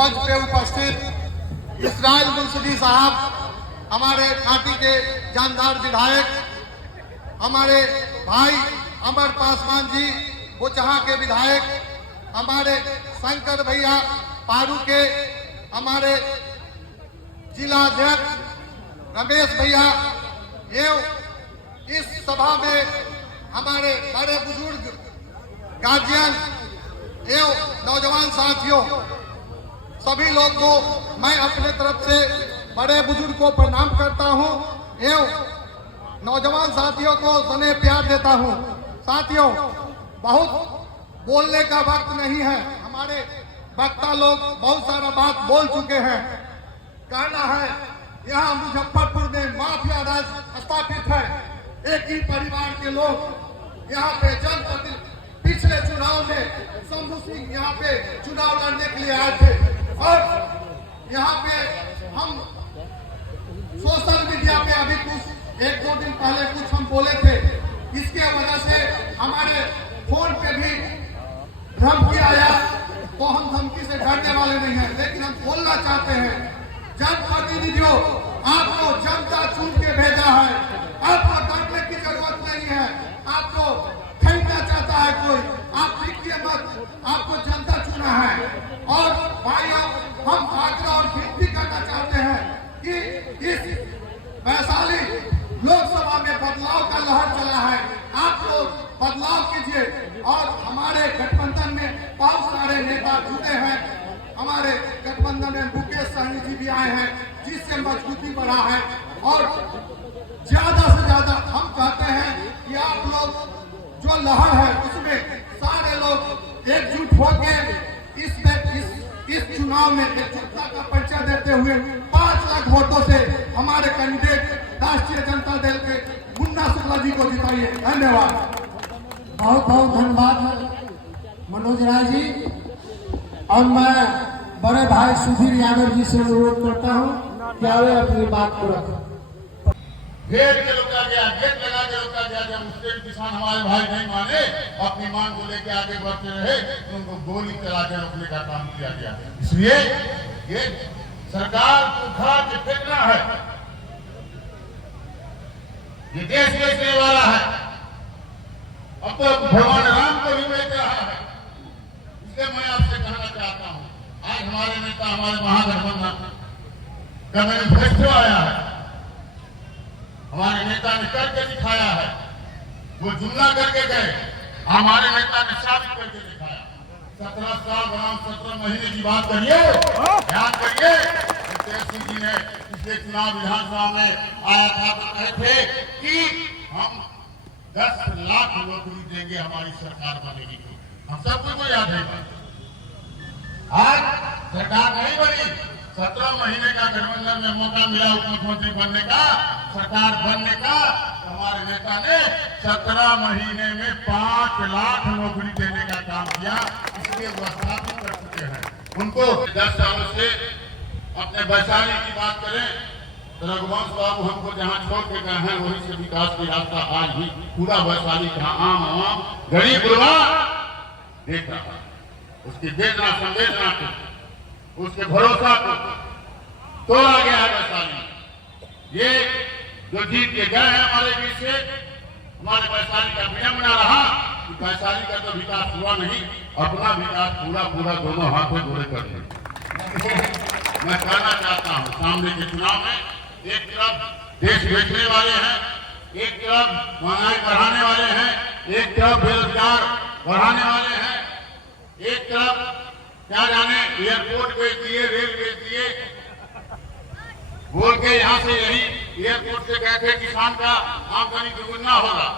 मंच पे उपस्थित इसराइल मुंसदी साहब, हमारे घाटी के जानदार विधायक, हमारे भाई अमर पासवान जी बोचहा के विधायक, हमारे शंकर भैया पारू के, हमारे जिला अध्यक्ष रमेश भैया, एवं इस सभा में हमारे बड़े बुजुर्ग गार्जियन एवं नौजवान साथियों, सभी लोग को मैं अपने तरफ से बड़े बुजुर्ग को प्रणाम करता हूं एवं नौजवान साथियों को स्नेह प्यार देता हूं। साथियों, बहुत बोलने का वक्त नहीं है, हमारे वक्ता लोग बहुत सारा बात बोल चुके हैं। कहना है यहाँ मुजफ्फरपुर में माफिया राज स्थापित है, एक ही परिवार के लोग यहाँ पे जनप्रतिनिधि, पिछले चुनाव में शंभू सिंह यहाँ पे चुनाव लड़ने के लिए आए थे और यहाँ पे हम सोशल मीडिया पे अभी कुछ 1-2 दिन पहले कुछ हम बोले थे, इसके वजह से हमारे फोन पे भी धमकी आया, तो हम धमकी से डरने वाले नहीं हैं, लेकिन हम बोलना चाहते हैं जनप्रतिनिधियों, आपको जनता चुन के भेजा है, आपको डरने की जरूरत नहीं है। आपको खरीदना चाहता है कोई, आप देखिए मत, आपको जनता चुना है। और भाई हम आग्रह और विनती करना चाहते हैं कि इस वैशाली लोकसभा में बदलाव का लहर चला है, आप लोग बदलाव कीजिए। और हमारे गठबंधन में बहुत सारे नेता जुटे हैं, हमारे गठबंधन में मुकेश सहनी जी भी आए हैं, जिससे मजबूती बढ़ा है। और ज्यादा से ज्यादा हम कहते हैं कि आप लोग जो लहर है उसमें सारे लोग एकजुट होकर इस चुनाव में एकजुटता का परिचय देते हुए 5 लाख वोटों से हमारे कैंडिडेट राष्ट्रीय जनता दल के मुन्ना शुक्ला जी को जिताइए। धन्यवाद। बहुत बहुत धन्यवाद मनोज राय जी। और मैं बड़े भाई सुधीर यादव जी से अनुरोध करता हूँ कि वे अपनी बात को रखें। घेर के रोका गया, गेट लगा के रोका गया। जब मुस्लिम किसान हमारे भाई नहीं माने, अपनी मांग को लेकर आगे बढ़ते रहे, तो उनको गोली चला के रोकने का काम किया गया। इसलिए ये सरकार को उठा के फेंकना है, ये देश बेचने वाला है। अब तो भगवान राम को भी बेच रहा है। इसलिए मैं आपसे कहना चाहता हूँ, आज हमारे नेता, हमारे महागठबंधन का मैनिफेस्टो आया है, हमारे नेता ने करके दिखाया है। वो जुमला करके गए, हमारे नेता ने साबित करके दिखाया। 17 साल बनाम 17 महीने की बात करिए, ध्यान करिए। सिंह जी ने पिछले चुनाव विधानसभा में आया था तो कहे थे कि हम 10 लाख नौकरी देंगे, हमारी सरकार बनेगी। हम सबको याद है। आज सरकार नहीं बनी, 17 महीने का गठबंधन में मौका मिला उप मुख्यमंत्री बनने का, सरकार बनने का। हमारे नेता ने 17 महीने में 5 लाख नौकरी देने का काम किया, इसलिए वो स्थापित कर चुके हैं। उनको 10 सालों से अपने वैशाली की बात करें तो रघुवंश बाबू हमको जहाँ छोड़ के गए हैं, वहीं से विकास की रास्ता आज भी पूरा वैशाली का आम आवाम गरीब गुरबा देख रहा है। उसकी वेदना संवेदना को, उसके भरोसा को तोड़ा गया है वैशाली। ये जो जीत के गए हैं हमारे बीच से, हमारे वैशाली का विडंबना रहा कि वैशाली का तो विकास हुआ नहीं, अपना विकास पूरा दोनों हाथों जोड़े कर दिया। मैं कहना चाहता हूँ, सामने के चुनाव में एक तरफ देश बेचने वाले हैं, एक तरफ महंगाई बढ़ाने वाले हैं, एक तरफ बेरोजगार बढ़ाने वाले हैं, एक तरफ क्या जाने एयरपोर्ट बेच दिए, रेल बेच दिए, बोल के यहाँ से यही एयरपोर्ट से गए थे किसान का आमदनी दुगुना होगा,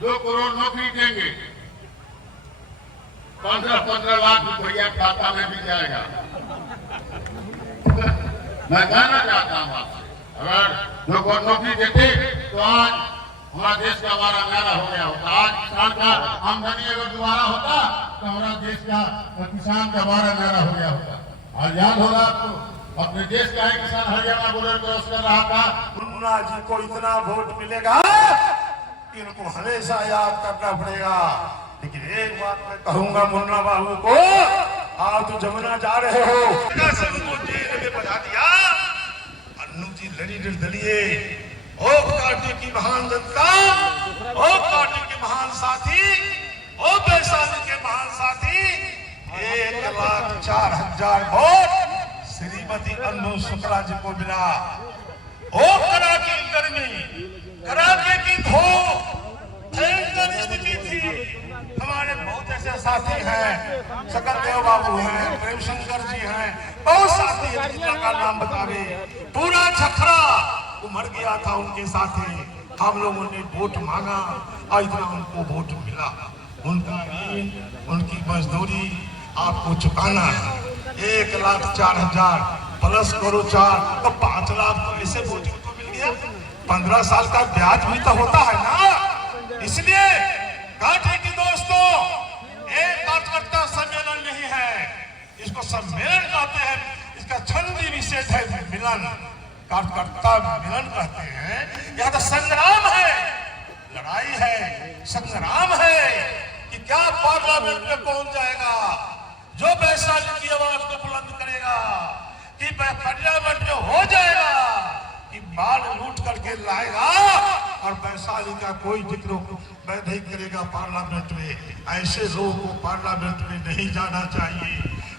2 करोड़ नौकरी देंगे, 15 लाख रुपया खाता में भी जाएगा। मैं कहना चाहता हूँ आपसे, अगर 2 करोड़ नौकरी देते तो आज हमारा देश का हमारा न्यारा हो गया होता। आज किसान का आमदनी अगर दोबारा होता तो हमारा देश का किसान का हमारा न्यारा हो गया होता। आज याद होगा आपको, अपने देश का है किसान हरियाणा बॉर्डर क्रॉस कर रहा था। मुन्ना जी को इतना वोट मिलेगा, इनको हमेशा याद करना पड़ेगा। लेकिन एक बात मैं कहूंगा मुन्ना बाबू को, आप तो जमुना जा रहे हो। सबको जेल में बजा दिया। अन्नू जी लड़ी दलिए, ओ पार्टी की महान जनता, ओ पार्टी के महान साथी, ओ वैशाली के महान साथी, 1,04,000 वोट श्रीमती अन्नू शुक्ला जी को मिला। ओ कड़ाके की गर्मी, कड़ाके की धूप, भयंकर स्थिति थी। हमारे बहुत ऐसे साथी हैं, सकल देव बाबू हैं, प्रेम शंकर जी हैं, बहुत साथी हैं जिनका का नाम बतावे। पूरा छखरा उमड़ गया था उनके साथी। हम लोगों ने वोट मांगा और इतना उनको वोट मिला। उनका ऋण, उनकी मजदूरी आपको चुकाना है। 1,04,000 प्लस करो 4 तो 5 लाख तो ऐसे वोटर को मिल गया। 15 साल का ब्याज भी तो होता है ना। इसलिए कांटे की दोस्तों, एक कार्यकर्ता सम्मेलन नहीं है, इसको सम्मेलन कहते हैं। इसका छंदी विशेष है मिलन, कार्यकर्ता मिलन कहते हैं। यह तो संग्राम है, लड़ाई है, संग्राम है कि क्या पार्लियामेंट में पहुंच जाएगा, जो वैशाली की आवाज को बुलंद करेगा, कि पार्लियामेंट में हो जाएगा, कि बाल लूट करके लाएगा और वैशाली का कोई जिक्र मैं नहीं करेगा पार्लियामेंट में। ऐसे लोगों को पार्लियामेंट में नहीं जाना चाहिए।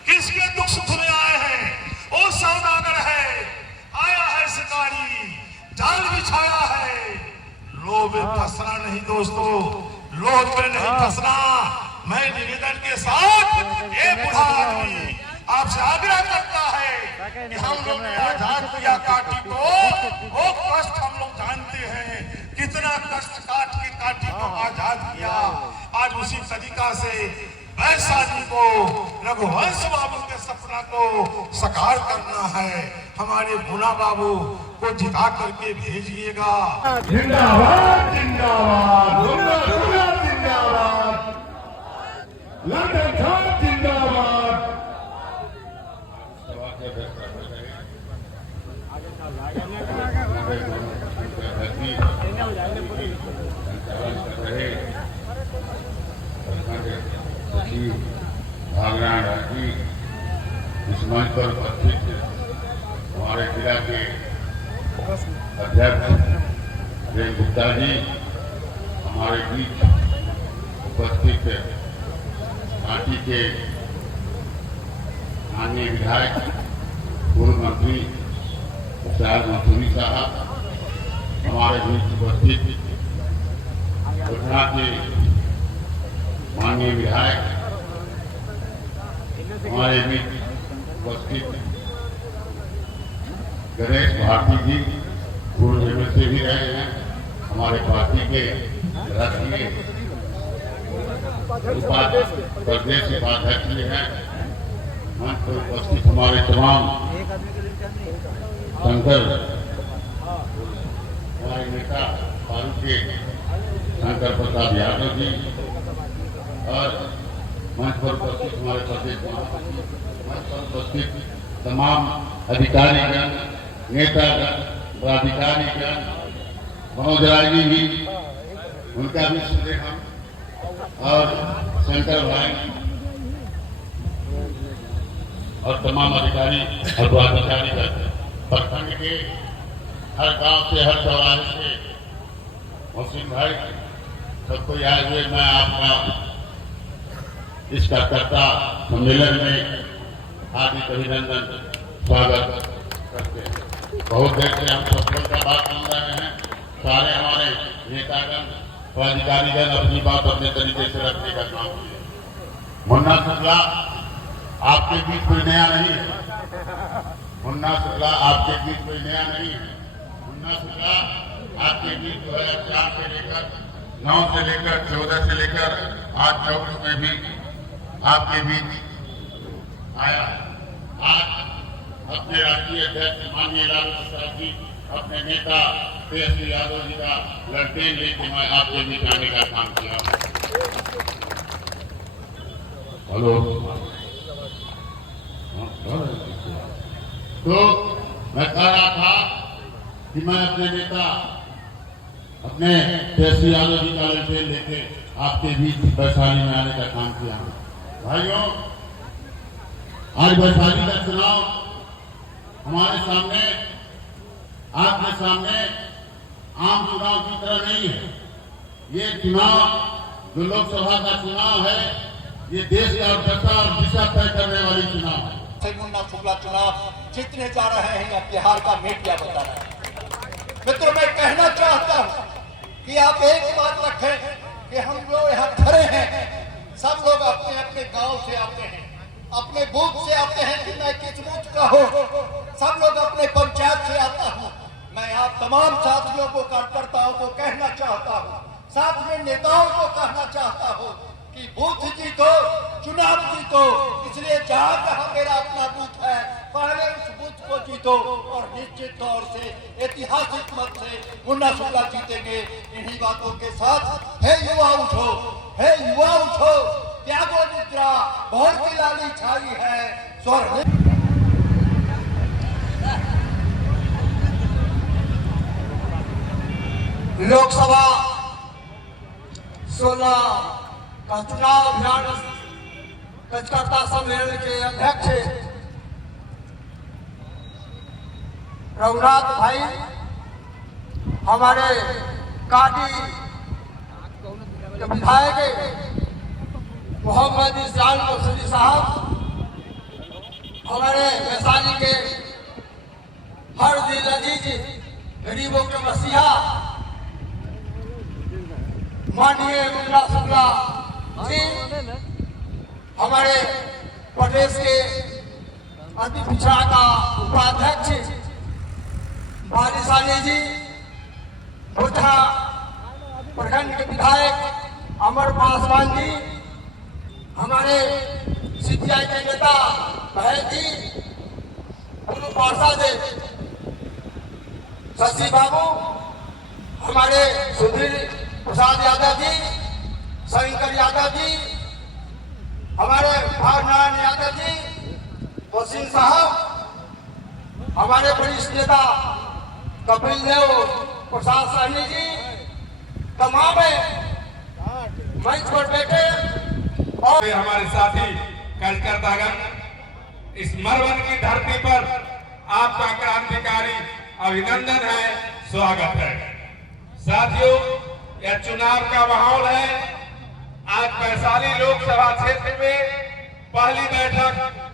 किसके दुख सुख में आए हैं, वो सौदागर है, आया है शिकारी, जाल बिछाया है। लोभ में फंसना नहीं दोस्तों, लोभ में नहीं फंसना। मैं निवेदन के साथ ये बूढ़ा आदमी आपसे आग्रह करता है कि हम लोग ने आजाद किया काटी को, वो कष्ट हम लोग जानते हैं, कितना कष्ट काट के काटी को आजाद किया। आज उसी तरीका से वैशाली को, रघुवंश बाबू के सपना को साकार करना है। हमारे भुना बाबू को जिता करके भेजिएगा। जिंदाबाद जिंदाबाद, जिंदाबाद, लंदन साहब जिंदाबाद। भागरान राजी इस मंच पर उपस्थित हमारे जिला के अध्यक्ष प्रेम गुप्ता जी, हमारे बीच उपस्थित पार्टी के माननीय विधायक पूर्व मंत्री विशाल मंसूरी साहब, हमारे बीच उपस्थित पटना के माननीय विधायक, हमारे बीच उपस्थित गणेश भारती जी, पूर्व एमएलसी भी रहे हैं, हमारे पार्टी के राष्ट्रीय प्रदेश उपाध्यक्ष भी हैं। मंच पर उपस्थित हमारे तमाम शंकर, हमारे नेता पार्टी के शंकर प्रसाद यादव जी, और मंच पर उपस्थित हमारे प्रदेश महासचिव, मंच पर उपस्थित तमाम अधिकारीगण, नेतागण, पदाधिकारीगण, मनोज राय जी भी, उनका भी सुने हम, और शंकर भाई और तमाम अधिकारी और पदाधिकारी प्रखंड के हर गांव से, हर चौराहे से, मुस्लिम भाई सबको याद हुए। मैं आपका इस कार्यकर्ता सम्मेलन में हार्दिक अभिनंदन स्वागत करते हैं। बहुत देर से हम सफलता बात सुन रहे हैं। सारे हमारे नेतागण, पदाधिकारीगण अपनी बात अपने तरीके से रखने का काम किया। मुन्ना शुक्ला आपके बीच कोई नया नहीं है। मुन्ना शुक्ला आपके बीच कोई नया नहीं है। मुन्ना शुक्ला आपके बीच 2004 से लेकर 9 से लेकर 14 से लेकर आज 24 में भी आपके बीच आया। आज अपने राष्ट्रीय अध्यक्ष माननीय लालू प्रसाद जी, अपने नेता तेजस्वी यादव जी का ललटेन लेके मैं आपके बीच आने का काम किया। हेलो, तो मैं कह रहा था कि मैं अपने नेता, अपने तेजस्वी यादव जी का ललटेन लेके आपके बीच वैशाली में आने का काम किया हूँ। भाइयों, आज वैशाली का चुनाव हमारे सामने, आपके सामने आम चुनाव की तरह नहीं है। ये चुनाव जो लोकसभा का चुनाव है, ये देश की अर्थव्यवस्था और दिशा तय करने वाली चुनाव है। मुन्ना शुक्ला चुनाव जीतने जा रहे हैं, या बिहार का मीडिया बता रहा है। मित्रों, मैं कहना चाहता हूं कि आप एक बात रखें कि हम जो यहाँ खड़े हैं, सब लोग अपने अपने गांव से आते हैं, अपने बूथ से आते हैं कि मैं किस बूथ का हूँ, सब लोग अपने पंचायत से आता हूँ। मैं आप तमाम साथियों को, कार्यकर्ताओं को कहना चाहता हूँ, साथ में नेताओं को कहना चाहता हूँ कि बूथ जीतो, चुनाव जीतो। इसलिए जहाँ जहाँ मेरा अपना बूथ है, पहले उस बूथ को जीतो और निश्चित तौर से ऐतिहासिक मत से मुन्ना शुक्ला जीतेंगे। इन्हीं बातों के साथ हे युवा उठो, हे युवा उठो, त्यागो निद्रा, भोर की लाली छाई है, स्वर्ग। लोकसभा 16 का चुनाव अभियान कार्यकर्ता सम्मेलन के अध्यक्ष रघुनाथ भाई, हमारे काटी के विधायक मोहम्मद इस्लाम मसूदी साहब, हमारे वैशाली के हर दिल अजीज गरीबों के मसीहा माननीय मुन्ना शुक्ला जी, हमारे प्रदेश के अति पिछड़ा का उपाध्यक्ष भालीशाली जी, बुद्धा प्रखंड के विधायक अमर पासवान जी, हमारे सीपीआई के नेता बहन जी, पूर्व पार्षद शशि बाबू, हमारे सुधीर प्रसाद यादव जी, शंकर यादव जी, हमारे भावनारायण यादव जी, वसीम साहब, हमारे वरिष्ठ नेता कपिल देव प्रसाद सहनी जी, तमाम मंच पर बैठे और हमारे साथी कार्यकर्तागण, इस मरवन की धरती पर आपका क्रांतिकारी अभिनंदन है, स्वागत है। साथियों, यह चुनाव का माहौल है। आज वैशाली लोकसभा क्षेत्र में पहली बैठक